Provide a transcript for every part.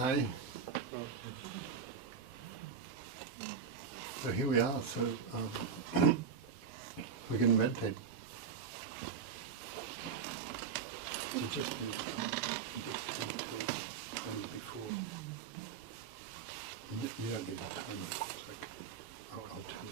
Hi. So here we are. So we can meditate. You just need to before. You don't need a timer. I'll tell you.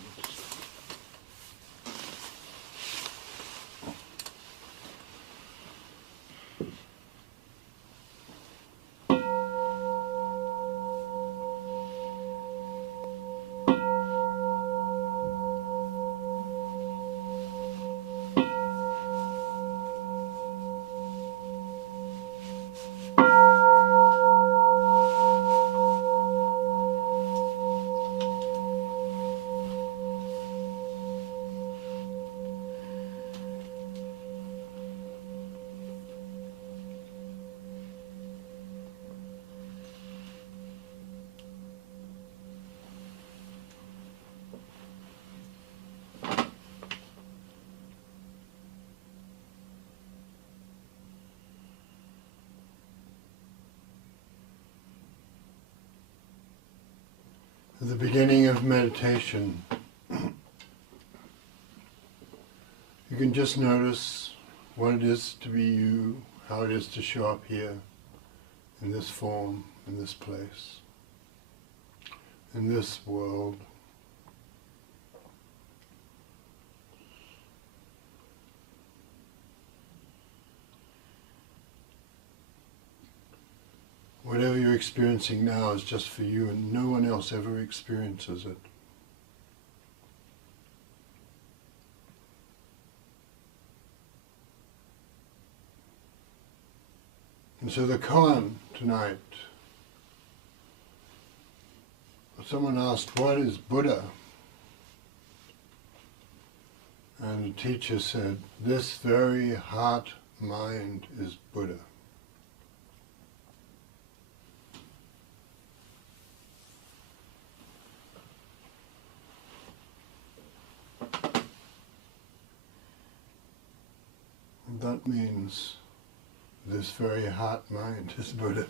At the beginning of meditation, you can just notice what it is to be you, how it is to show up here, in this form, in this place, in this world. Whatever you're experiencing now is just for you, and no one else ever experiences it. And so the koan tonight, someone asked, what is Buddha? And the teacher said, this very heart mind is Buddha. That means this very heart mind is Buddha.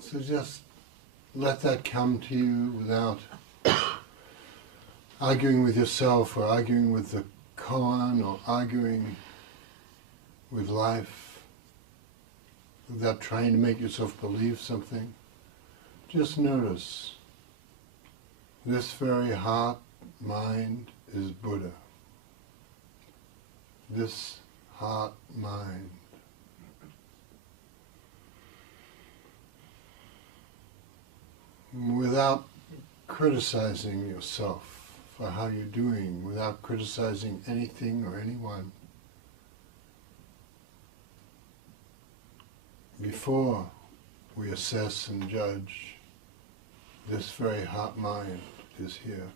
So just let that come to you without arguing with yourself or arguing with the koan or arguing with life, without trying to make yourself believe something. Just notice this very heart mind is Buddha. This heart mind. Without criticizing yourself for how you're doing, without criticizing anything or anyone. Before we assess and judge, this very heart mind is here.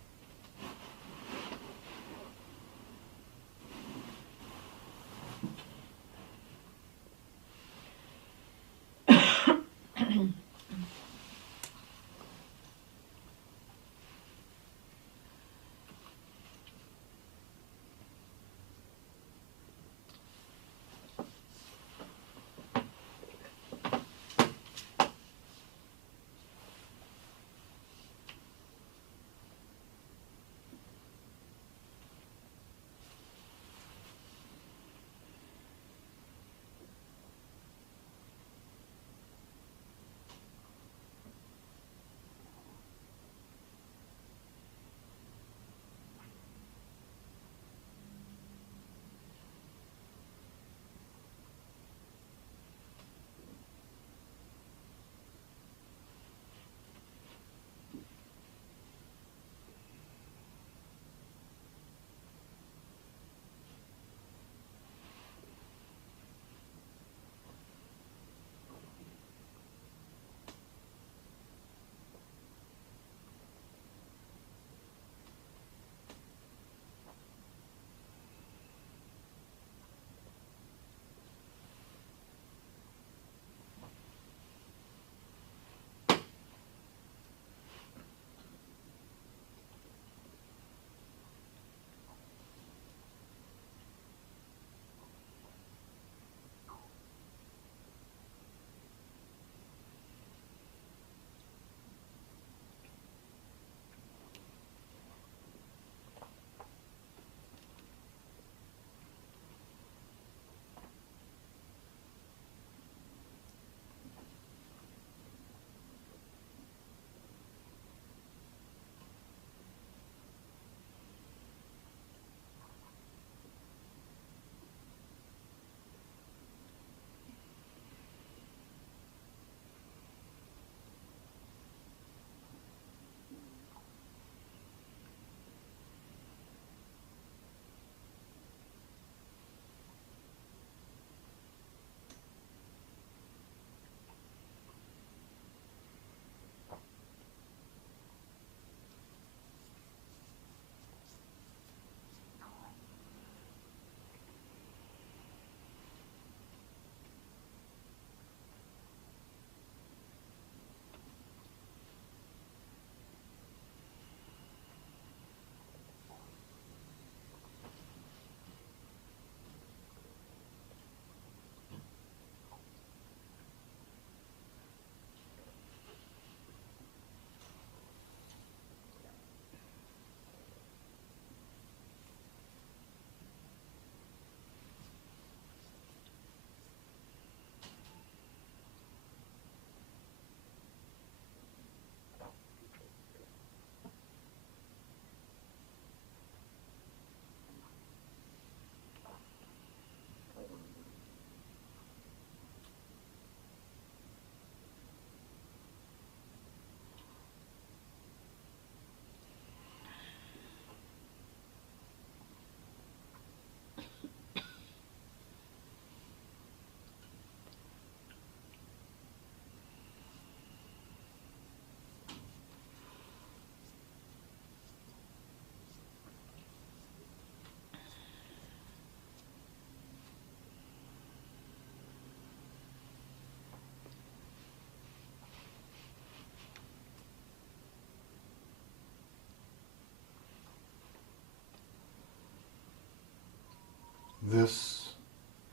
this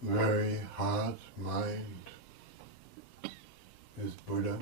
very heart, mind is Buddha.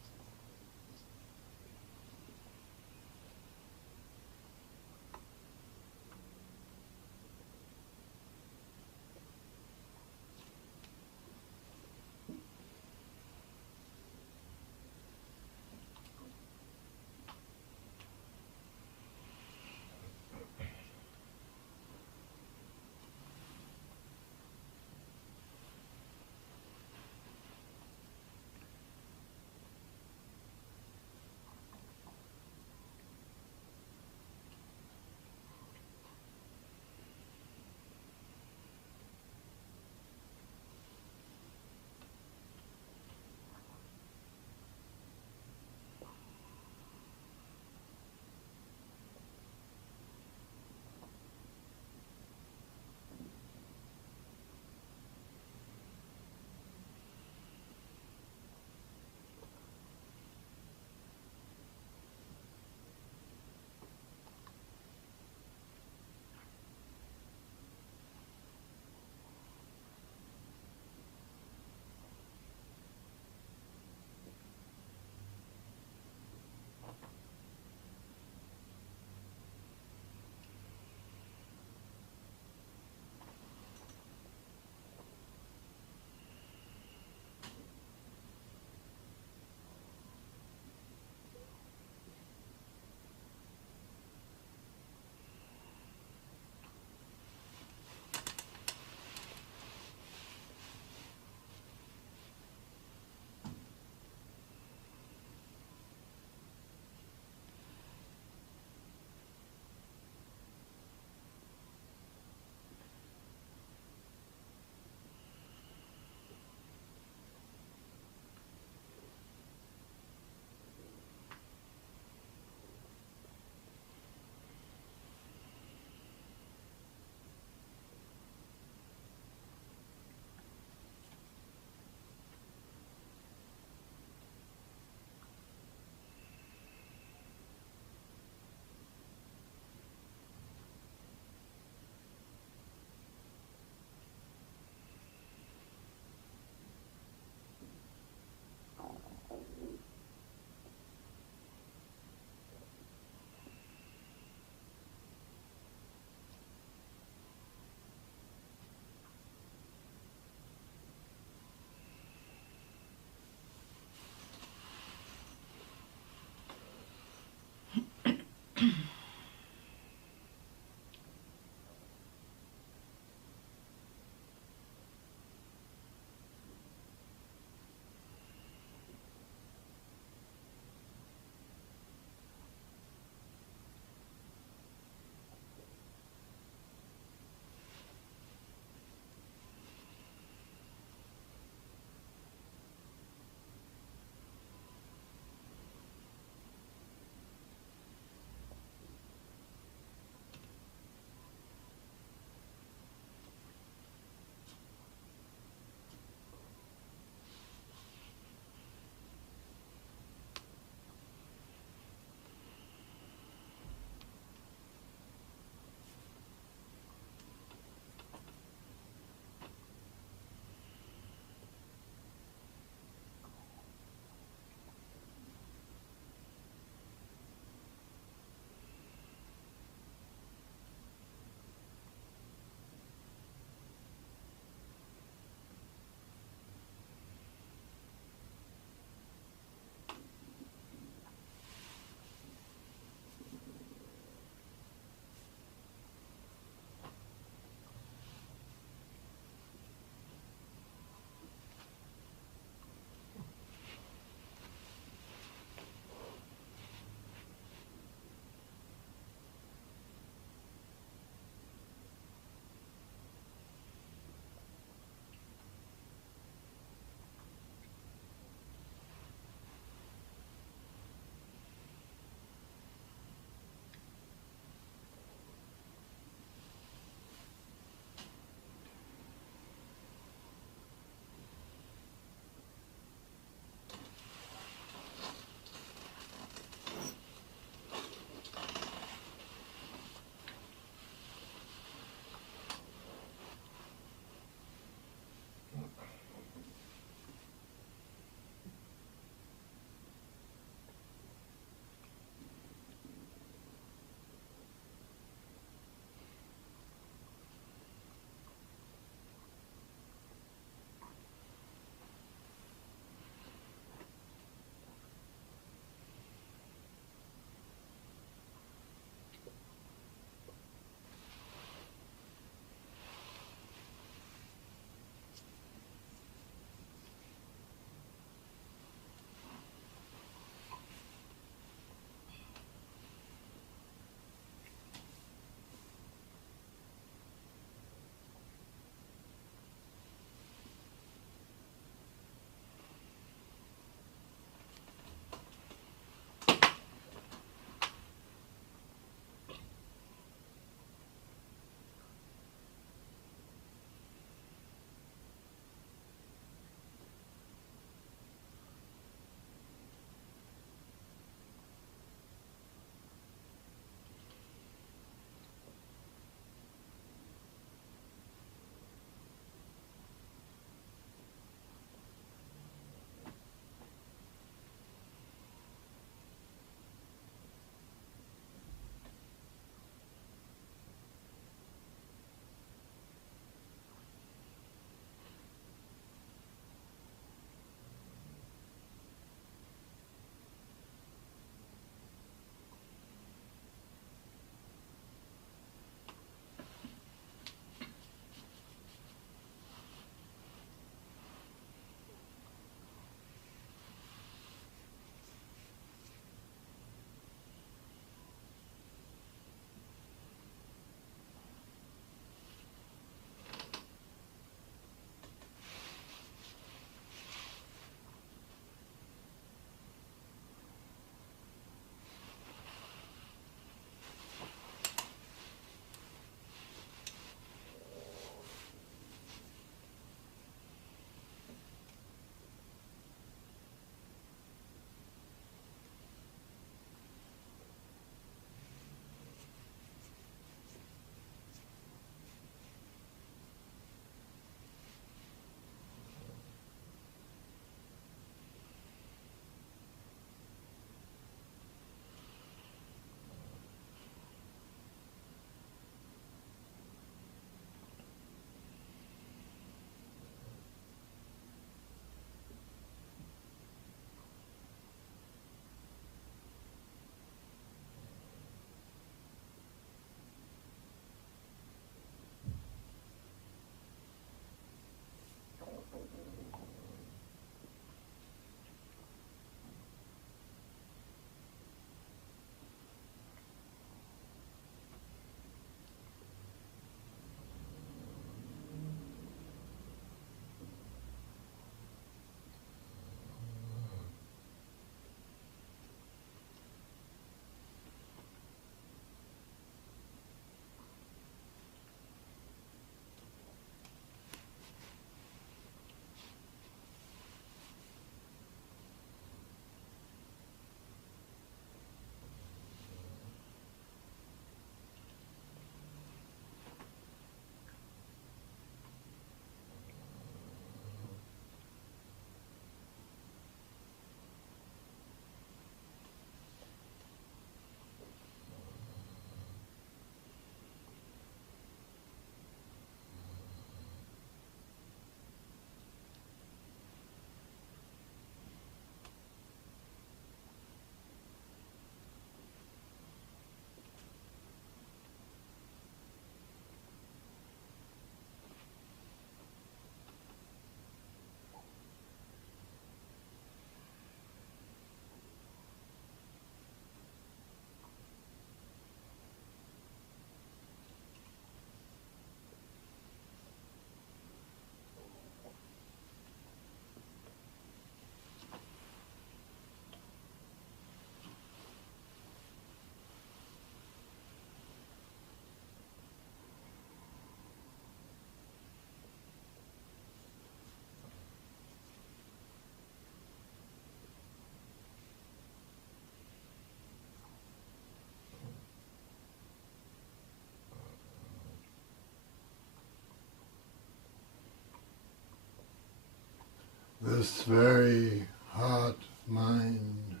this very heart mind,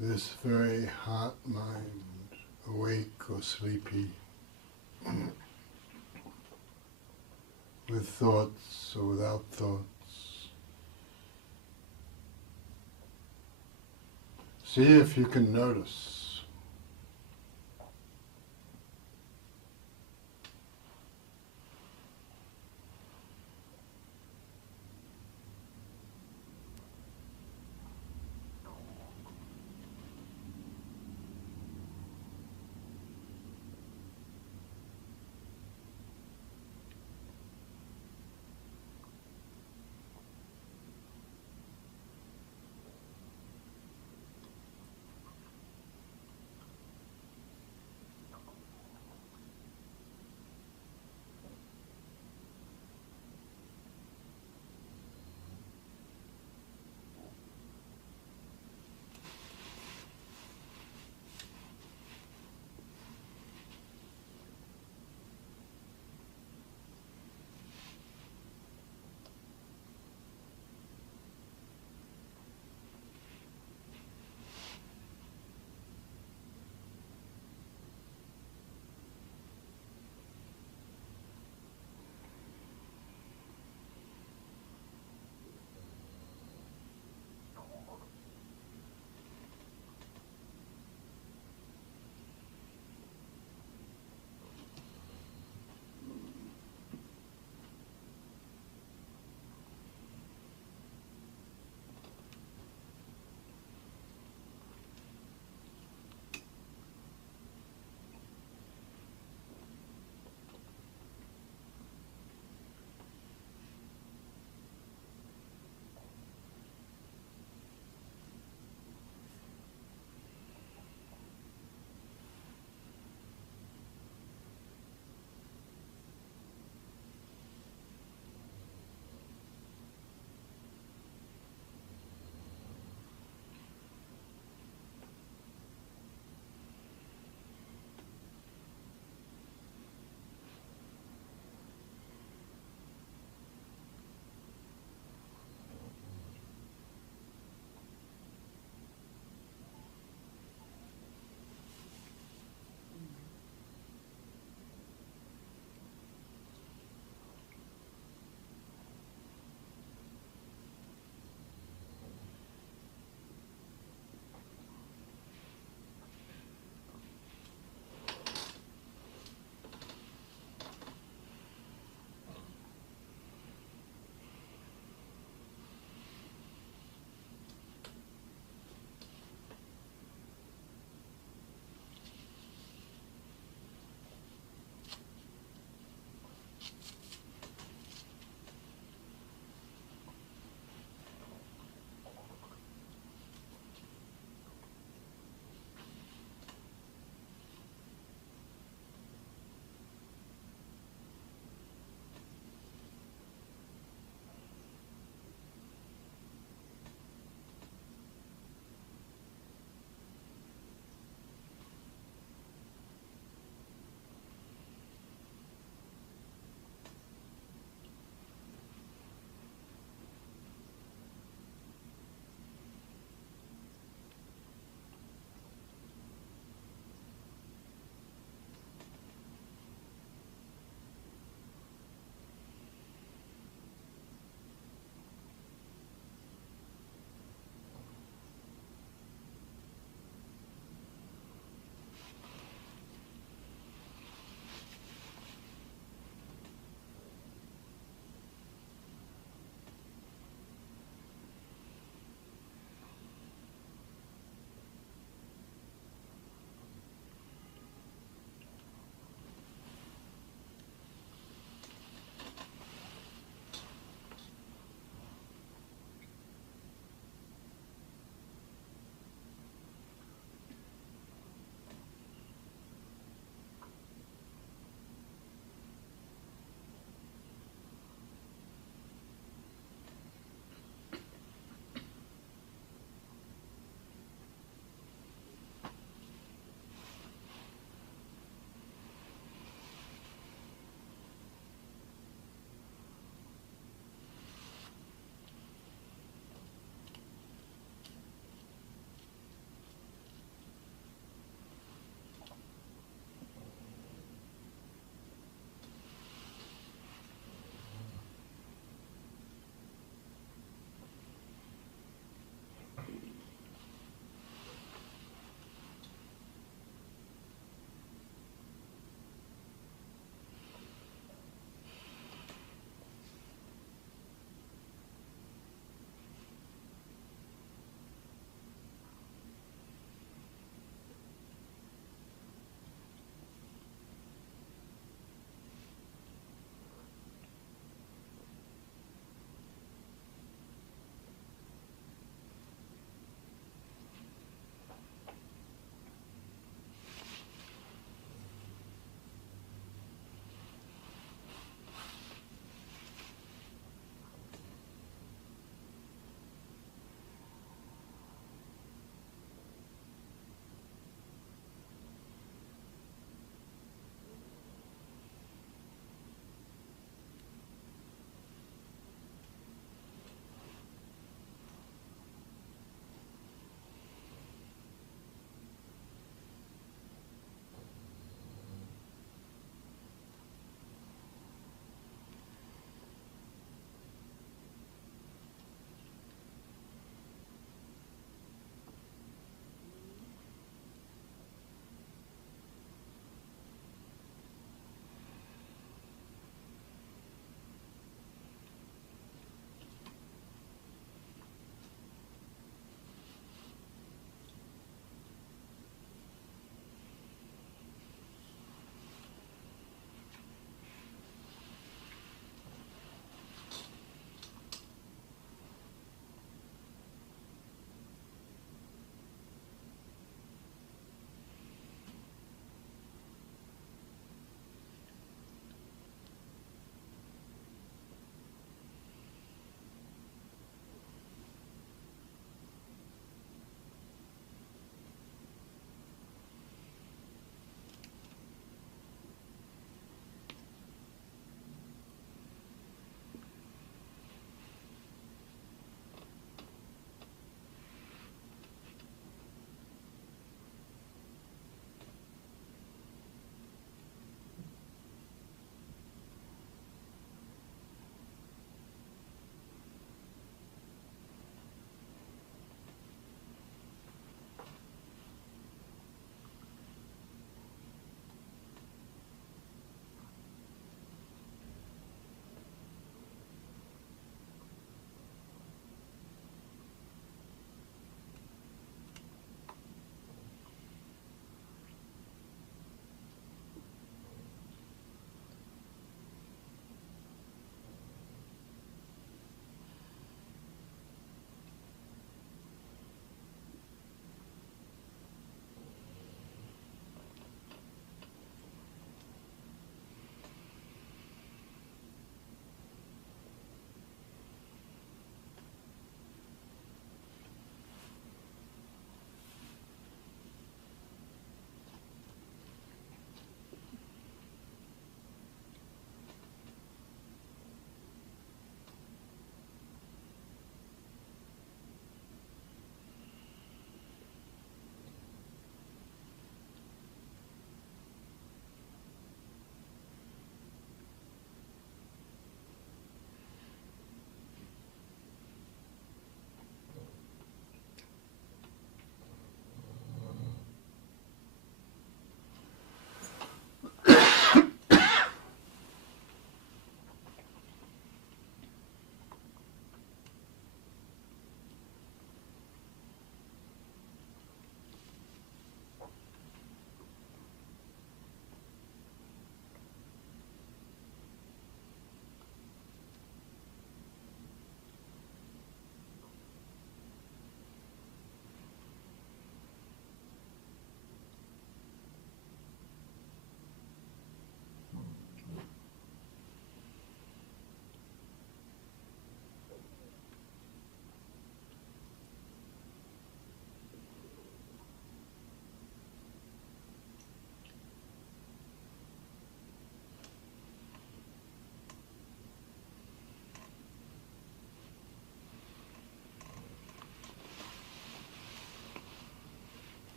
this very heart mind, awake or sleepy, with thoughts or without thoughts. See if you can notice.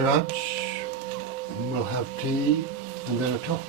very much. We'll have tea and then a talk.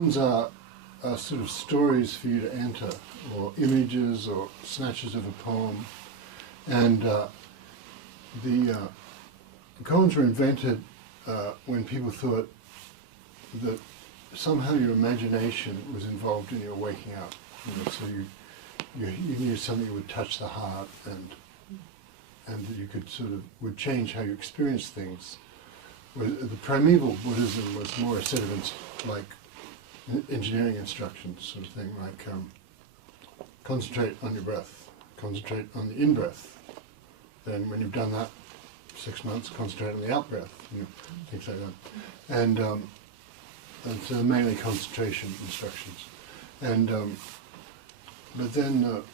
These are sort of stories for you to enter, or images, or snatches of a poem. And the koans were invented when people thought that somehow your imagination was involved in your waking up. So you knew something that would touch the heart, and that you could sort of would change how you experience things. The primeval Buddhism was more a set of like engineering instructions, sort of thing, like concentrate on your breath, concentrate on the in-breath. Then when you've done that 6 months, concentrate on the out-breath, things like that. And so mainly concentration instructions. And but then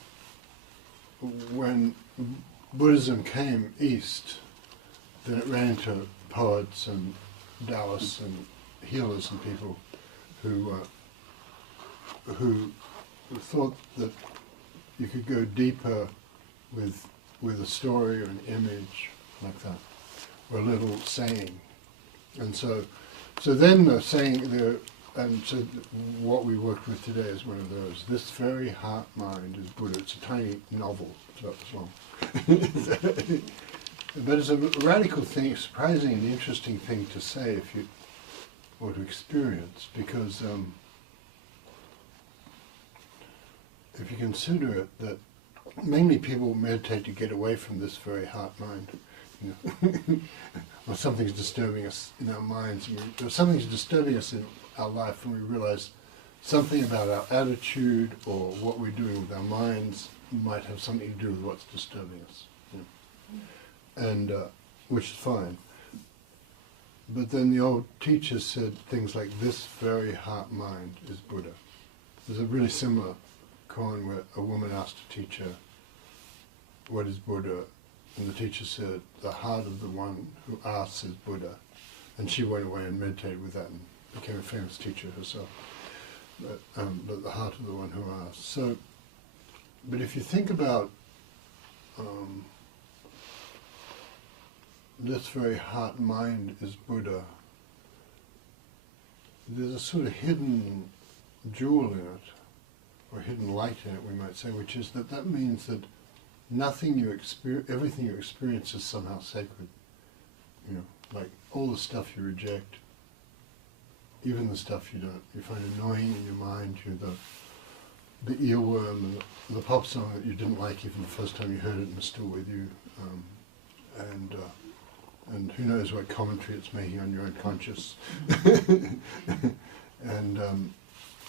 when Buddhism came east, then it ran into poets and Taoists and healers and people who thought that you could go deeper with a story or an image like that, or a little saying. And so then the saying there, and so what we worked with today is one of those. This very heart mind is Buddha. It's a tiny novel, it's about this long. But it's a radical thing, surprising and interesting thing to say or to experience, because if you consider it, that mainly people meditate to get away from this very heart mind. Or something's disturbing us in our minds, or something's disturbing us in our life, and we realize something about our attitude or what we're doing with our minds might have something to do with what's disturbing us. And which is fine. But then the old teachers said things like, this very heart mind is Buddha. There's a really similar koan where a woman asked a teacher, what is Buddha? And the teacher said, the heart of the one who asks is Buddha. And she went away and meditated with that and became a famous teacher herself. But the heart of the one who asks. So, but if you think about this very heart mind is Buddha, there's a sort of hidden jewel in it, or hidden light in it, we might say, which is that means that nothing you experience, everything you experience is somehow sacred. Like all the stuff you reject, even the stuff you find annoying in your mind, the earworm and the pop song that you didn't like even the first time you heard it and it's still with you, and who knows what commentary it's making on your unconscious, and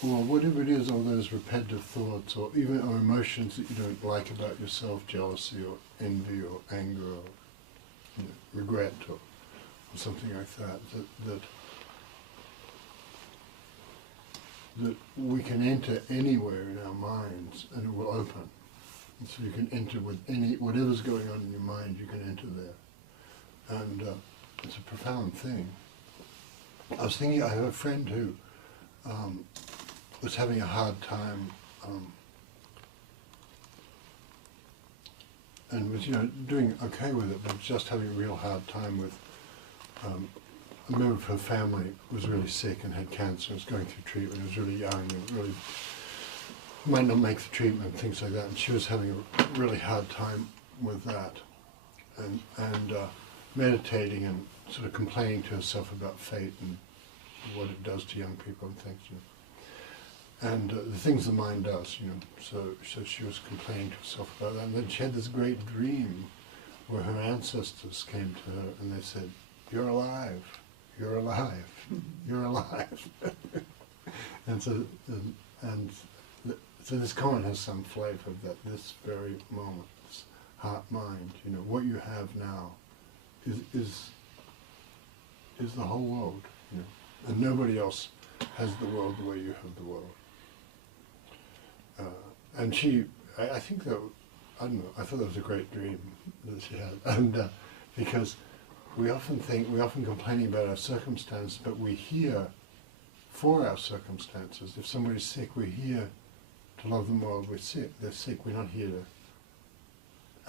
or whatever it is, all those repetitive thoughts, or even or emotions that you don't like about yourself, jealousy or envy or anger or regret or something like that, that we can enter anywhere in our minds and it will open. And so you can enter with whatever's going on in your mind, you can enter there. And it's a profound thing. I was thinking, I have a friend who was having a hard time and was doing okay with it, but was just having a real hard time with a member of her family was really sick and had cancer, was going through treatment, was really young and really might not make the treatment, things like that, and she was having a really hard time with that, and meditating and sort of complaining to herself about fate and what it does to young people and things, and the things the mind does, So she was complaining to herself about that, and then she had this great dream where her ancestors came to her and they said, "You're alive, you're alive, you're alive." And so this koan has some flavor of that. This very moment, this heart mind, what you have now is the whole world, and nobody else has the world the way you have the world. And I think that, I don't know, I thought that was a great dream that she had, and because we often complaining about our circumstance, but we're here for our circumstances. If somebody's sick, we're here to love them while they're sick. We're not here to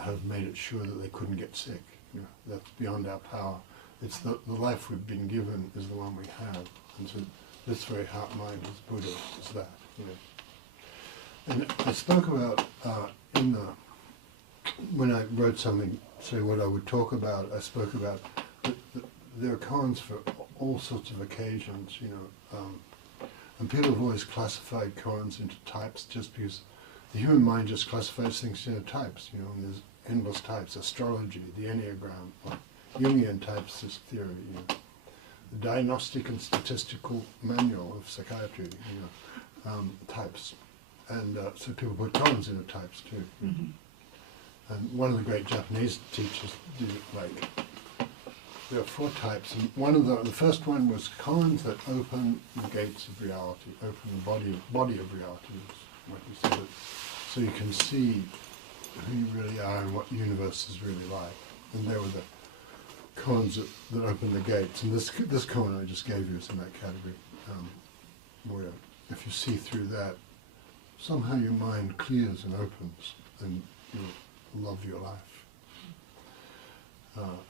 have made it sure that they couldn't get sick. That's beyond our power. It's the life we've been given is the one we have. And so this very heart mind is Buddha, is that, you know. And I spoke about when I wrote something, say what I would talk about, I spoke about there are koans for all sorts of occasions, you know. And people have always classified koans into types just because the human mind just classifies things into types, you know, and there's endless types, astrology, the Enneagram, like Jungian types is theory, you know. The Diagnostic and Statistical Manual of Psychiatry, you know, types. And so people put koans into types too. Mm-hmm. And one of the great Japanese teachers did it like, there are 4 types, and one of the first one was koans that open the gates of reality, open the body of reality, is what he said. So you can see who you really are and what the universe is really like. And they were the koans that open the gates. And this koan I just gave you is in that category, where if you see through that, somehow your mind clears and opens, and you'll love your life.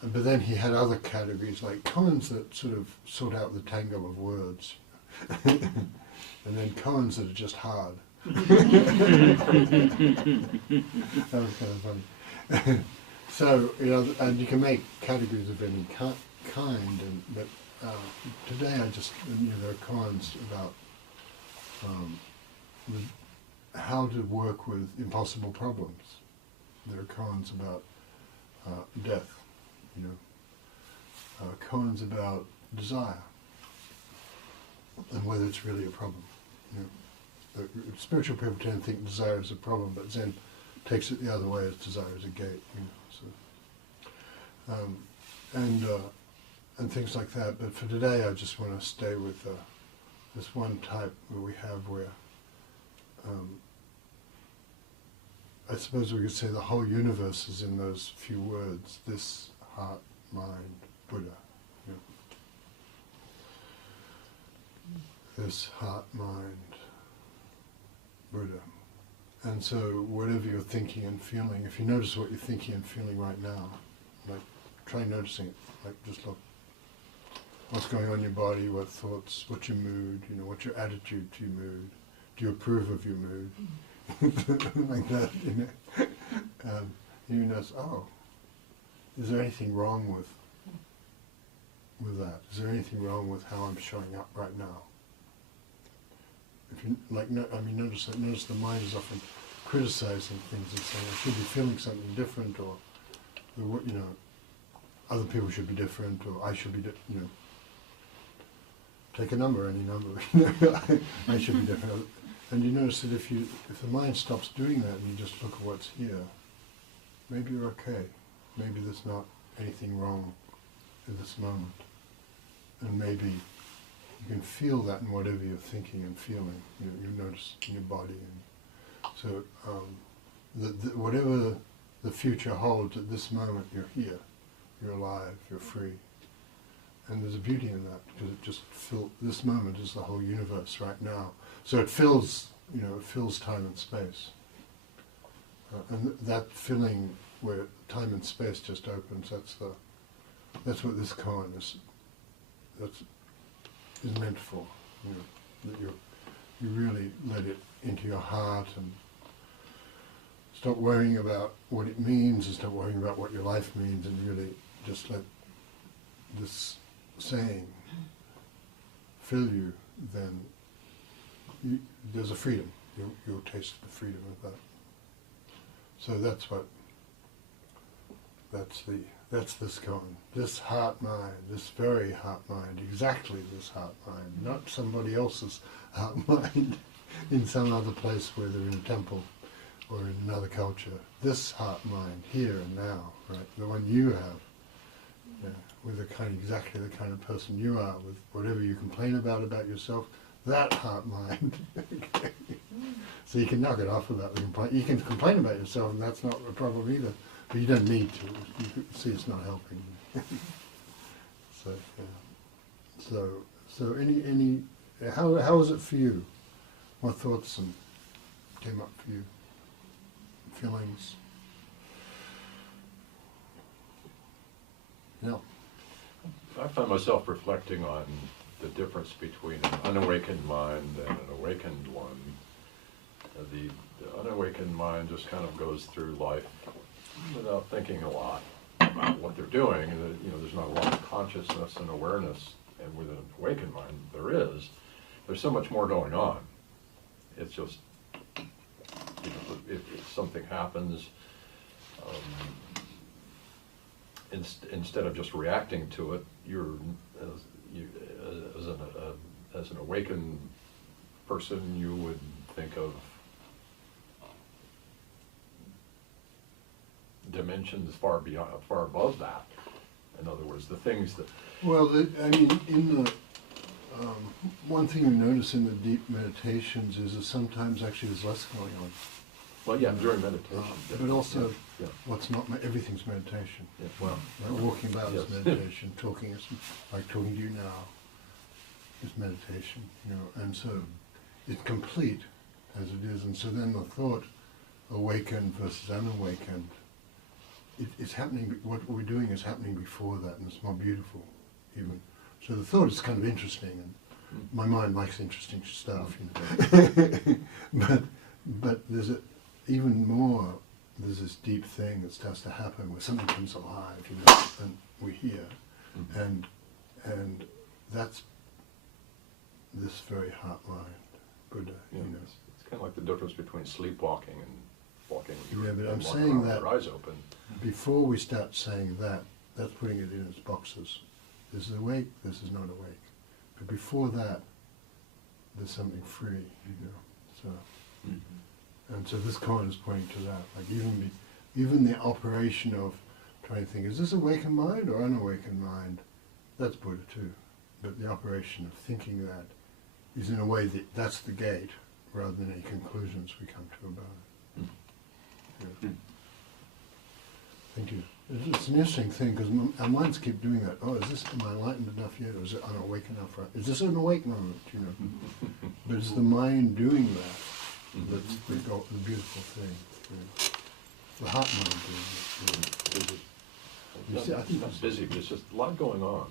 But then he had other categories, like koans that sort of sort out the tangle of words, and then koans that are just hard. That was kind of funny. So, you know, and you can make categories of any kind, but today I just, you know, there are koans about how to work with impossible problems. There are koans about death, you know, koans about desire, and whether it's really a problem. You know, spiritual people tend to think desire is a problem, but Zen takes it the other way, as desire is a gate. You know, so and things like that. But for today, I just want to stay with this one type that we have, where I suppose we could say the whole universe is in those few words: this heart, mind, Buddha. You know. This heart, mind, Buddha. And so whatever you're thinking and feeling, if you notice what you're thinking and feeling right now, like try noticing it, like just look what's going on in your body, what thoughts, what's your mood, you know, what's your attitude to your mood, do you approve of your mood, like that, you know. You notice, oh, is there anything wrong with that? Is there anything wrong with how I'm showing up right now? If you like, notice the mind is often criticizing things and saying, I should be feeling something different, or you know, other people should be different, or I should be, you know, take a number, any number. I should be different. And you notice that if the mind stops doing that and you just look at what's here, maybe you're okay. Maybe there's not anything wrong in this moment, and maybe you can feel that in whatever you're thinking and feeling. You notice in your body, and so whatever the future holds at this moment, you're here, you're alive, you're free, and there's a beauty in that, because it just this moment is the whole universe right now. So it fills, you know, it fills time and space, and that filling where time and space just opens. That's what this koan is meant for. You know, that you really let it into your heart and stop worrying about what it means, and stop worrying about what your life means, and really just let this saying fill you. Then there's a freedom. You'll taste the freedom of that. So that's this koan. This heart mind, this very heart mind, exactly this heart mind, not somebody else's heart mind in some other place where they're in a temple or in another culture. This heart mind, here and now, right? The one you have, yeah, with exactly the kind of person you are, with whatever you complain about yourself, that heart mind. Okay. So you can knock it off about the complaint. You can complain about yourself, and that's not a problem either. But you don't need to. You can see it's not helping. So yeah. So any how was it for you? What thoughts came up for you? Feelings? I find myself reflecting on the difference between an unawakened mind and an awakened one. The unawakened mind just kind of goes through life without thinking a lot about what they're doing. There's not a lot of consciousness and awareness, and with an awakened mind, there's so much more going on. It's just, if something happens, instead of just reacting to it, as an awakened person, you would think of dimensions far above that. In other words, the things that. Well, in the one thing you notice in the deep meditations is that sometimes actually there's less going on. Well, yeah, during meditation. But also, yeah. what's not everything's meditation. Yeah, well, like walking about yes. is meditation. Talking is like talking to you now is meditation. And so it's complete as it is. And so then the thought, awakened versus unawakened, it's happening. What we're doing is happening before that, and it's more beautiful, even. So the thought is kind of interesting, and my mind likes interesting stuff, but there's even more. There's this deep thing that starts to happen where something comes alive, and we hear, and that's this very heart mind, Buddha. It's kind of like the difference between sleepwalking and walking. Yeah, but I'm walking saying that with your eyes open. Before we start saying that, that's putting it in its boxes. This is awake, this is not awake. But before that, there's something free, So, and so this koan is pointing to that. Like even the operation of trying to think, is this awakened mind or unawakened mind? That's Buddha too. But the operation of thinking that is in a way that's the gate, rather than any conclusions we come to about it. Yeah. Thank you. It's an interesting thing because our minds keep doing that. Oh, am I enlightened enough yet, or is it unawake enough? Is this an awake moment? But it's the mind doing that that's the beautiful thing. The heart mind doing it. You see, I think that's busy, but it's just a lot going on.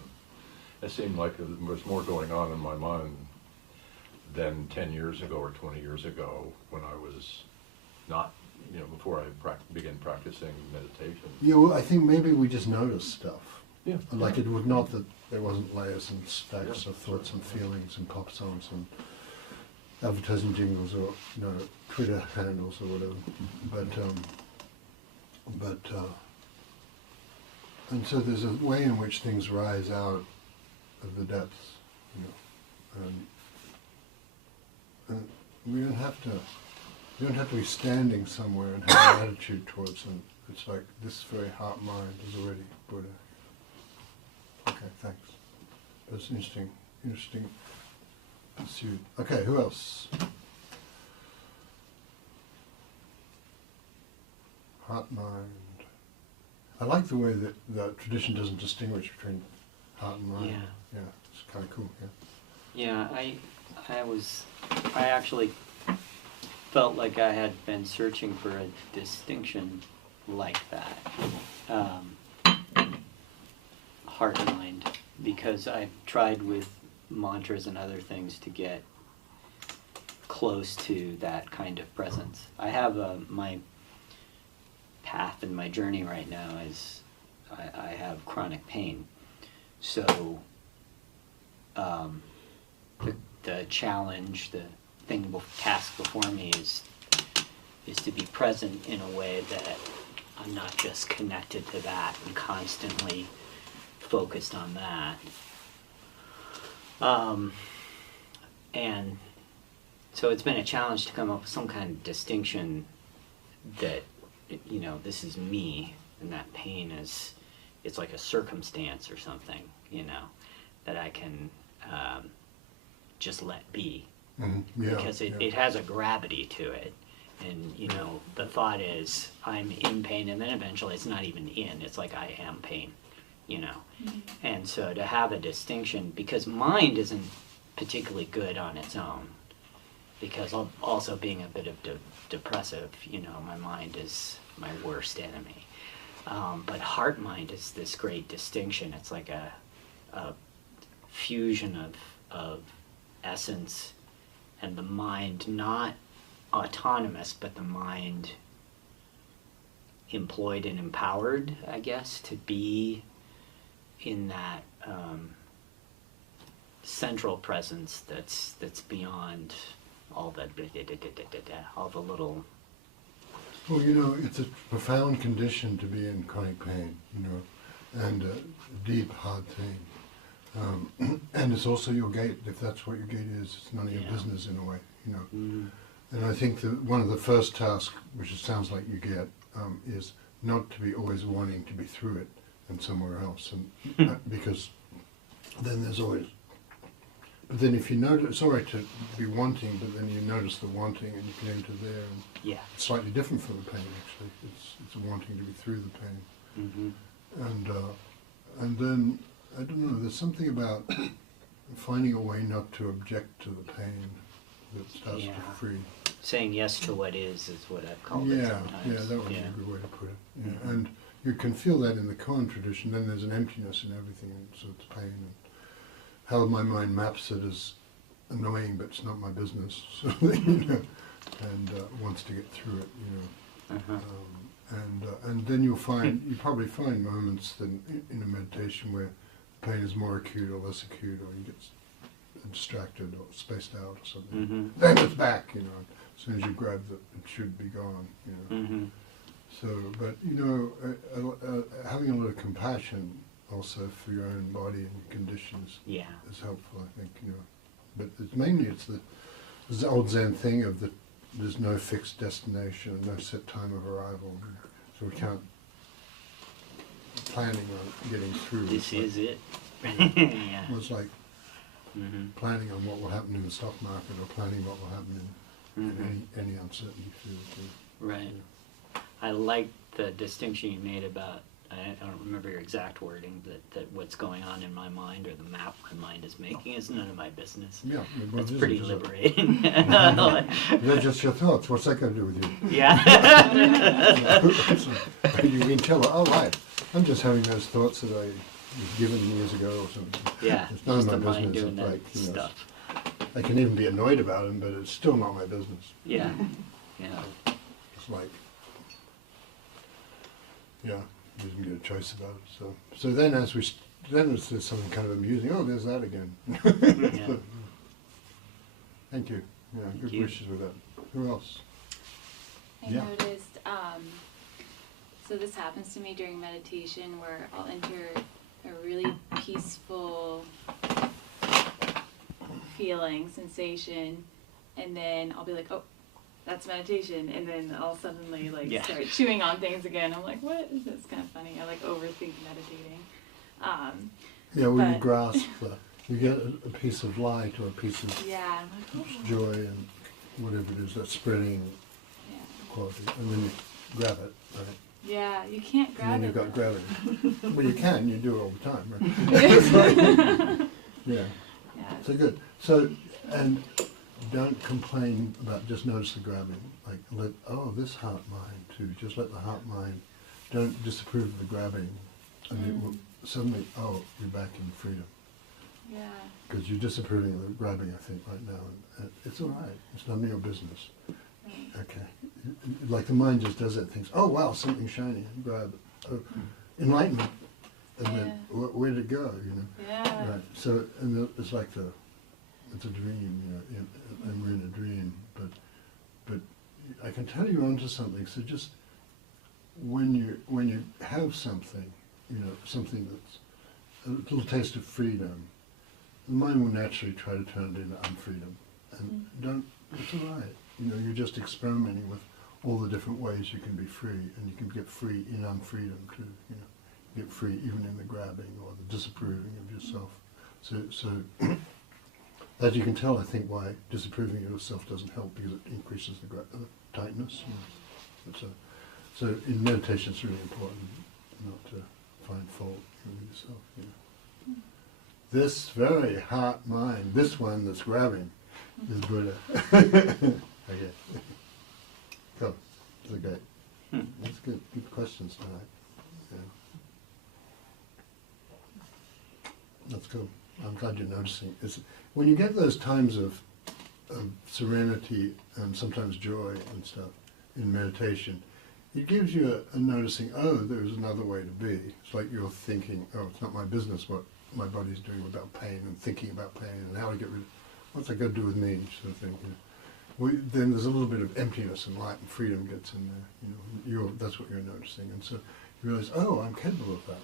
It seemed like there was more going on in my mind than 10 years ago or 20 years ago when I was not. Before I began practicing meditation. Yeah, well, I think maybe we just noticed stuff. Yeah. Like it would not that there wasn't layers and stacks of thoughts and feelings and pop songs and advertising jingles or Twitter handles or whatever. And so there's a way in which things rise out of the depths, and we don't have to. You don't have to be standing somewhere and have an attitude towards them. It's like this very heart mind is already Buddha. Okay, thanks. That's interesting pursuit. Okay, who else? Heart mind. I like the way that the tradition doesn't distinguish between heart and mind. Yeah, it's kind of cool. Yeah, I actually felt like I had been searching for a distinction like that, heart and mind, because I've tried with mantras and other things to get close to that kind of presence. I have my path and my journey right now is I have chronic pain, so the challenge, the task before me is to be present in a way that I'm not just connected to that and constantly focused on that. And so it's been a challenge to come up with some kind of distinction that, this is me and that pain it's like a circumstance or something, that I can just let be. Because it has a gravity to it, and the thought is I'm in pain, and then eventually it's not even in, it's like I am pain, and so to have a distinction, because mind isn't particularly good on its own, because also being a bit of depressive, my mind is my worst enemy, but heart mind is this great distinction. It's like a fusion of essence, and the mind not autonomous, but the mind employed and empowered, I guess, to be in that central presence that's beyond all the all the little. Well, you know, it's a profound condition to be in chronic pain, you know, and a deep, hard thing. And it's also your gate. If that's what your gate is, it's none of your business in a way, you know. Mm. And I think that one of the first tasks, which it sounds like you get, is not to be always wanting to be through it and somewhere else, and because then there's always. But then if you notice, it's all right to be wanting, but then you notice the wanting and you get into there, and Yeah. it's slightly different from the pain actually. It's a wanting to be through the pain, and then I don't know. There's something about finding a way not to object to the pain that starts to free. Saying yes to what is what I've called it Yeah, sometimes. that would be a good way to put it. Yeah. And you can feel that in the koan tradition. Then there's an emptiness in everything, and so it's pain. And how my mind maps it as annoying, but it's not my business. So you know, and wants to get through it. You know, and then you probably find moments then in a meditation where pain is more acute or less acute, or you get distracted or spaced out or something. Then it's back. You know. As soon as you grab it, it should be gone, you know. So, but you know, having a lot of compassion also for your own body and conditions is helpful, I think, you know. But it's the old Zen thing of there's no fixed destination and no set time of arrival, so we can't planning on getting through. This is it. Yeah. Well, it's like planning on what will happen in the stock market or planning what will happen in any uncertainty field. Right. Yeah. I like the distinction you made about, I don't remember your exact wording, that what's going on in my mind or the map my mind is making is none of my business. Yeah. That's pretty liberating. They're just your thoughts. What's that got to do with you? Yeah. You can tell, oh right, I'm just having those thoughts that I was given years ago or something. Yeah. It's none of my mind business. doing that like, you know, stuff. I can even be annoyed about them, but it's still not my business. Yeah. Yeah. It's like, you didn't get a choice about it. So then then it's something kind of amusing. Oh, there's that again. Yeah. Thank you. Yeah, Thank good you. wishes with that. Who else? I noticed, so this happens to me during meditation where I'll enter a really peaceful feeling, sensation, and then I'll be like, oh, that's meditation, and then I'll suddenly start chewing on things again. I'm like, what? It's kind of funny. I overthink meditating. When you grasp, you get a piece of light or a piece of I'm like, oh. joy and whatever it is, that spreading quality, and then you grab it, right? Yeah, you can't grab and then it. you've got gravity. Well, you can. You do it all the time, right? Yeah. So good. So, and don't complain about, just notice the grabbing. Like, this heart mind too. Just let the heart mind, don't disapprove of the grabbing. And it will suddenly, you're back in freedom. Yeah. Because you're disapproving of the grabbing, I think, right now. And it's all right. It's none of your business. Right. Okay. Like the mind just does that, thinks, oh wow, something shiny, grab it. Oh, enlightenment. And then, where did it go, you know? Yeah. Right. So, and it's like it's a dream, you know, and we're in a dream, but I can tell you're onto something. So just when you have something, you know, something that's a little taste of freedom, the mind will naturally try to turn it into unfreedom. And it's all right. You know, you're just experimenting with all the different ways you can be free, and you can get free in unfreedom too, you know. Get free even in the grabbing or the disapproving of yourself. So that you can tell, I think, why disapproving of yourself doesn't help, because it increases the tightness. You know. So in meditation, it's really important not to find fault in yourself. You know. This very heart mind, this one that's grabbing, is Buddha. Okay. Cool. That's okay. That's good. Good questions tonight. Yeah. That's cool. I'm glad you're noticing. When you get those times of serenity and sometimes joy and stuff in meditation, it gives you a noticing, oh, there's another way to be. It's like you're thinking, oh, it's not my business what my body's doing about pain, and thinking about pain and how to get rid of, what's that got to do with me, sort of thing. Then there's a little bit of emptiness and light and freedom gets in there. That's what you're noticing. And so you realize, oh, I'm capable of that.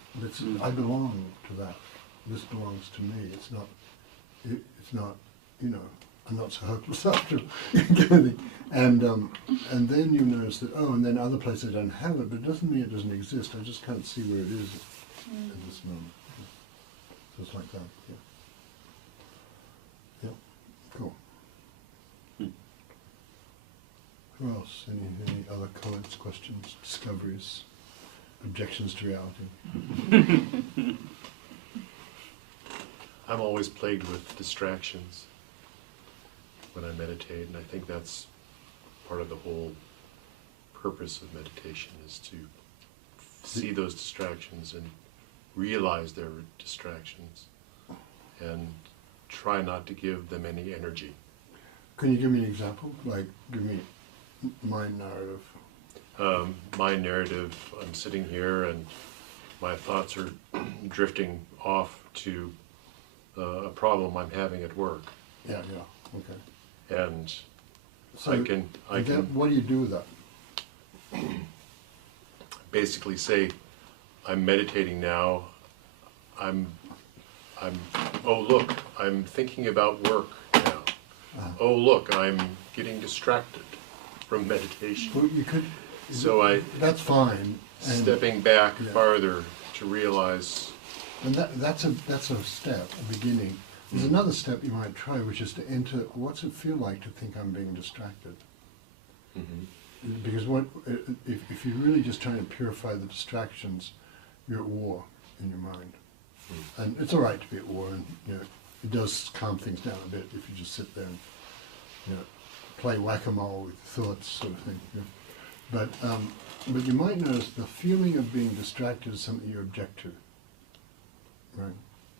I belong to that. This belongs to me. It's not, I'm not so hopeless after and then you notice that, oh, and then other places I don't have it, but it doesn't mean it doesn't exist. I just can't see where it is at this moment. So it's like that. Yeah. Cool. Who else? Any other comments, questions, discoveries, objections to reality? I'm always plagued with distractions when I meditate, and I think that's part of the whole purpose of meditation, is to see those distractions and realize they're distractions and try not to give them any energy. Can you give me an example? Like, give me my narrative. My narrative, I'm sitting here and my thoughts are drifting off to a problem I'm having at work. Yeah, okay. And So I can what do you do with that? basically say, I'm meditating now. Oh look, I'm thinking about work now. Oh look, I'm getting distracted from meditation. Well, you could. So That's fine. stepping back Yeah. farther to realize. And that's a step, a beginning. There's another step you might try, which is to enter. What's it feel like to think I'm being distracted? Because if you're really just trying to purify the distractions, you're at war in your mind. And it's all right to be at war, and it does calm things down a bit if you just sit there and play whack-a-mole with thoughts, sort of thing. But you might notice the feeling of being distracted is something you object to. Right?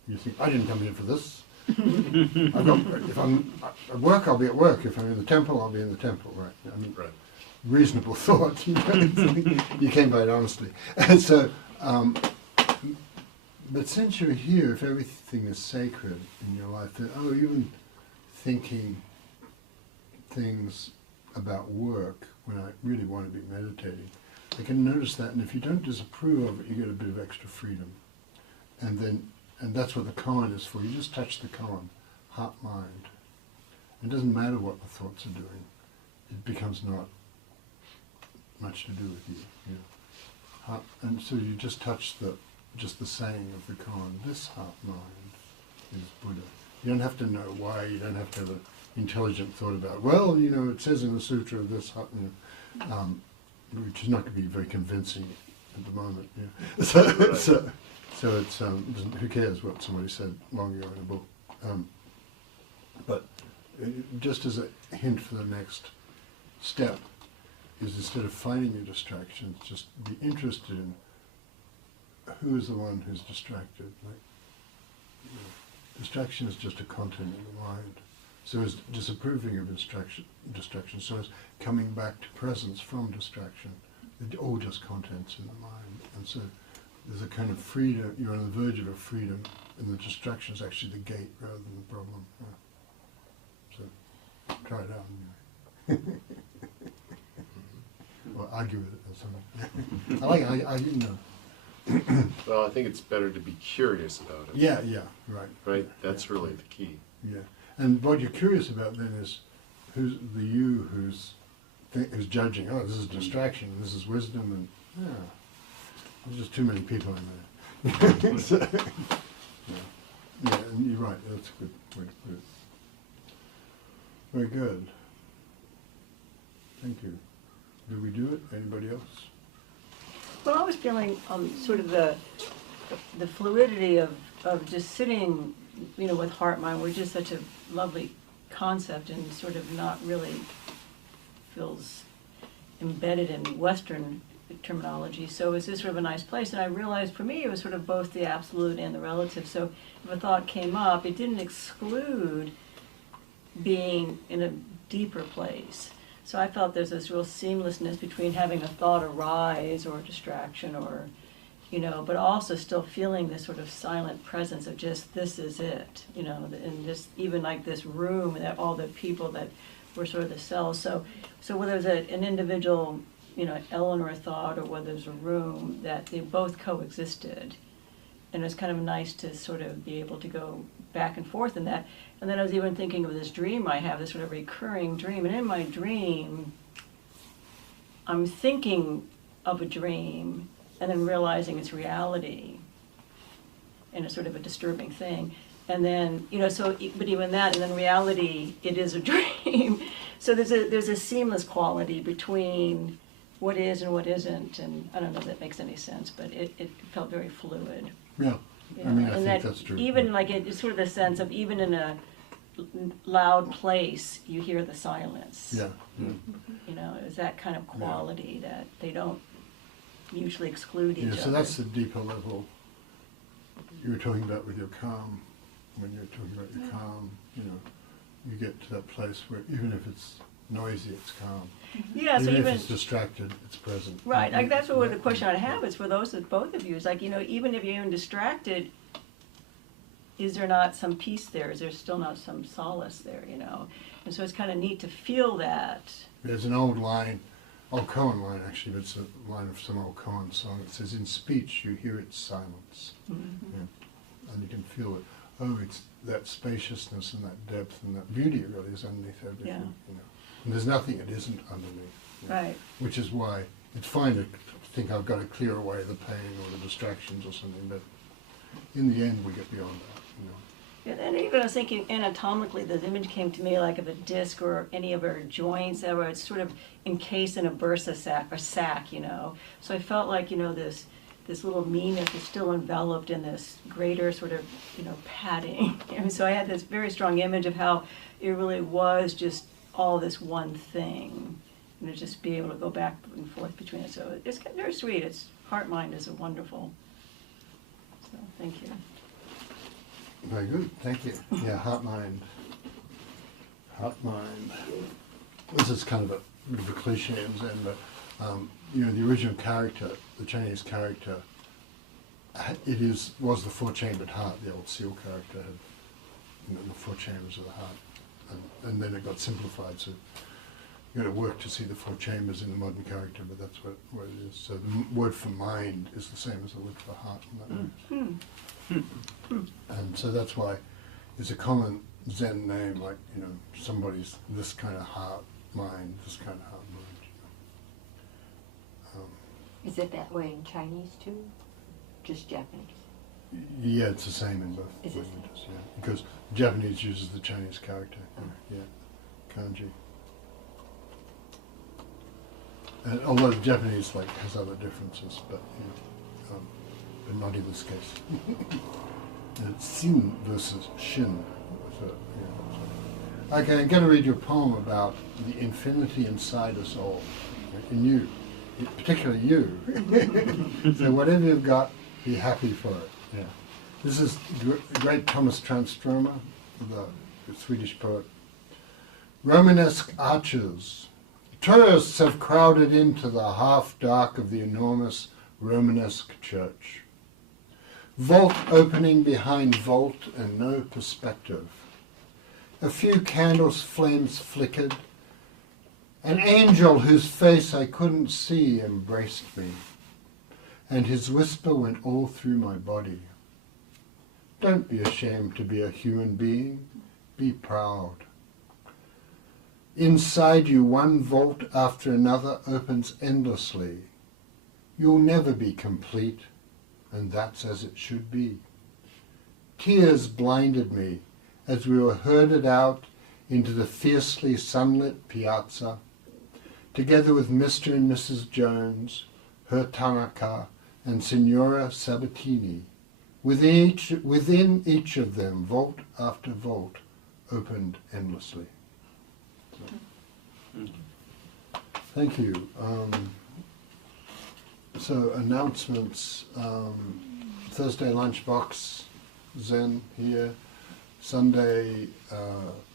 You think, I didn't come here for this. If I'm at work, I'll be at work. If I'm in the temple, I'll be in the temple. Right? I mean, Right. reasonable thought. You came by it honestly. And so, but since you're here, if everything is sacred in your life, then even thinking things about work when I really want to be meditating, I can notice that. And if you don't disapprove of it, you get a bit of extra freedom. And that's what the koan is for. You just touch the koan, heart, mind. It doesn't matter what the thoughts are doing. It becomes not much to do with you. And so you just touch the saying of the koan. This heart, mind is Buddha. You don't have to know why. You don't have to have an intelligent thought about, well, it says in the sutra of this heart, which is not going to be very convincing at the moment. So it's who cares what somebody said long ago in a book. But just as a hint for the next step is, instead of finding your distractions, just be interested in who is the one who's distracted. Distraction is just a content in the mind. So is disapproving of distraction. So is coming back to presence from distraction. They're all just contents in the mind. And so there's a kind of freedom. You're on the verge of a freedom, and the distraction is actually the gate rather than the problem. So try it out. Or argue with it or something. I Well, I think it's better to be curious about it. Yeah, right. Right? That's really the key. Yeah. And what you're curious about then is who's the you who's judging, oh, this is distraction, this is wisdom, and there's just too many people in there. So, yeah, and you're right, that's a good way to put it. Very good. Thank you. Did we do it? Anybody else? Well, I was feeling sort of the fluidity of just sitting, with heart mind, which is such a lovely concept and sort of not really feels embedded in Western terminology. So is this sort of a nice place? And I realized for me it was sort of both the absolute and the relative. So if a thought came up, it didn't exclude being in a deeper place. So I felt there's this real seamlessness between having a thought arise or a distraction or, but also still feeling this sort of silent presence of just, this is it, and just even like this room, that all the people that were sort of the cells. So whether it was an individual, Eleanor thought, or whether it was a room, that they both coexisted. And it was kind of nice to sort of be able to go back and forth in that. And then I was even thinking of this dream I have, this sort of recurring dream. And in my dream, I'm thinking of a dream and then realizing it's reality. And it's sort of a disturbing thing. And then, but even that, and then reality, it is a dream. So there's a seamless quality between what is and what isn't. And I don't know if that makes any sense, but it felt very fluid. Yeah, I mean, I and think that's true. Even like it's sort of the sense of even in a loud place, you hear the silence. Yeah. It's that kind of quality that they don't usually exclude each Yeah, other. so that's the deeper level you were talking about with your calm. When you're talking about your calm, you get to that place where even if it's noisy, it's calm. Yeah, so Even if it's distracted, it's present. right. Like that's what the question I'd have is for both of you. Is like, even if you're even distracted, is there not some peace there? Is there still not some solace there? And so it's kind of neat to feel that. There's an old Cohen line actually, but it's a line of some old Cohen song. It says, "In speech you hear its silence." Mm-hmm. Yeah. And you can feel it. Oh, it's that spaciousness and that depth and that beauty really is underneath everything. Yeah. And there's nothing it isn't underneath. Right. Which is why it's fine to think I've got to clear away the pain or the distractions or something, but in the end we get beyond that. And even I was thinking anatomically, this image came to me like of a disc or any of our joints, where it's sort of encased in a bursa sac or sac, So I felt like, this little meanness is still enveloped in this greater sort of, padding. And so I had this very strong image of how it really was just all this one thing, and to just be able to go back and forth between it. So it's very sweet. It's heart-mind is a wonderful. So thank you. Very good, thank you. Yeah, heart mind. Heart mind. This is kind of a bit of a cliche in Zen, but the original character, the Chinese character, was the four-chambered heart. The old seal character had the four chambers of the heart, and then it got simplified. So you got to work to see the four chambers in the modern character, but that's what it is. So the word for mind is the same as the word for heart. And so that's why it's a common Zen name, like, somebody's this kind of heart mind, this kind of heart mind. Is it that way in Chinese too? Just Japanese? Yeah, it's the same in both Is it? languages, yeah. Because Japanese uses the Chinese character, yeah, kanji. And although the Japanese has other differences, but but not in this case. And it's sin versus shin. So, yeah, okay, I'm going to read you a poem about the infinity inside us all, in you, particularly you. So whatever you've got, be happy for it. Yeah. This is great Thomas Tranströmer, the Swedish poet. Romanesque arches. Tourists have crowded into the half-dark of the enormous Romanesque church. Vault opening behind vault and no perspective. A few candles' flames flickered. An angel whose face I couldn't see embraced me, and his whisper went all through my body. Don't be ashamed to be a human being. Be proud. Inside you, one vault after another opens endlessly. You'll never be complete, and that's as it should be. Tears blinded me as we were herded out into the fiercely sunlit piazza, together with Mr. and Mrs. Jones, her Tanaka, and Signora Sabatini. Within each of them, vault after vault opened endlessly. So, thank you. So announcements, Thursday lunchbox, Zen here, Sunday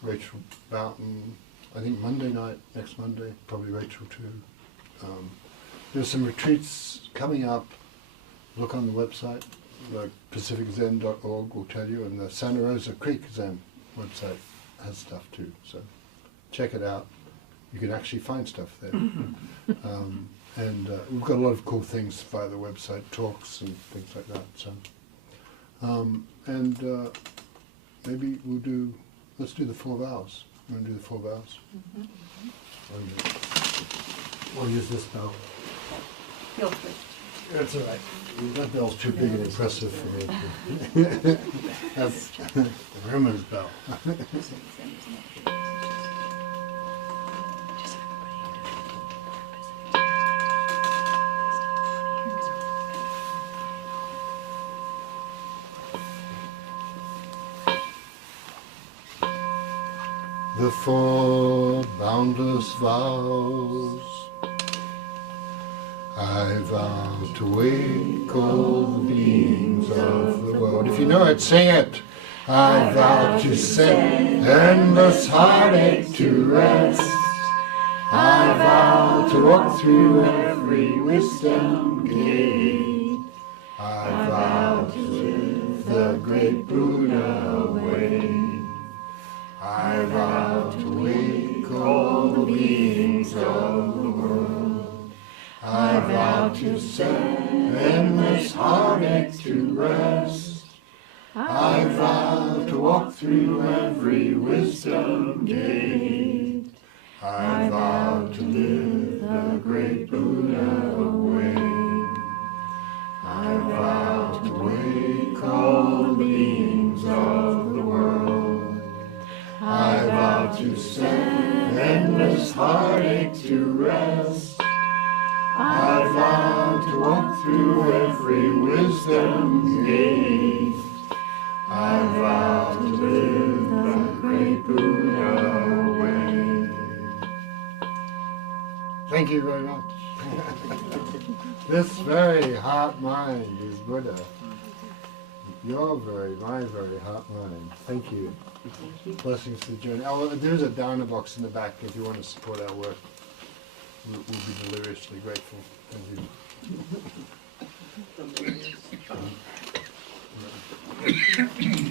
Rachel Boughton, I think Monday night, next Monday, probably Rachel too. There's some retreats coming up, look on the website, the pacificzen.org will tell you, and the Santa Rosa Creek Zen website has stuff too, so check it out. You can actually find stuff there. And we've got a lot of cool things via the website, talks and things like that. So, maybe let's do the 4 vows. You want to do the 4 vows? Or use this bell. Feel free. That's all right. That bell's too big and impressive for me. That's the Herman's bell. The 4 boundless vows. I vow to wake all the beings of the world. If you know it, sing it. I vow to set endless heartache to rest. I vow to walk through every wisdom gate. I vow to live the great Buddha way. I vow to wake all the beings of the world. I vow to set endless heartache to rest. I vow to walk through every wisdom gate. I vow to live the great Buddha way. I vow to wake all the beings of the world. I vow to set endless heartache to rest. I vow to walk through every wisdom gate. I vow to live the great Buddha way. Thank you very much. This very heart mind is Buddha. My very heart mind. Thank you. Blessings to the journey. Oh, there's a donor box in the back if you want to support our work. We'll be deliriously grateful. Thank you.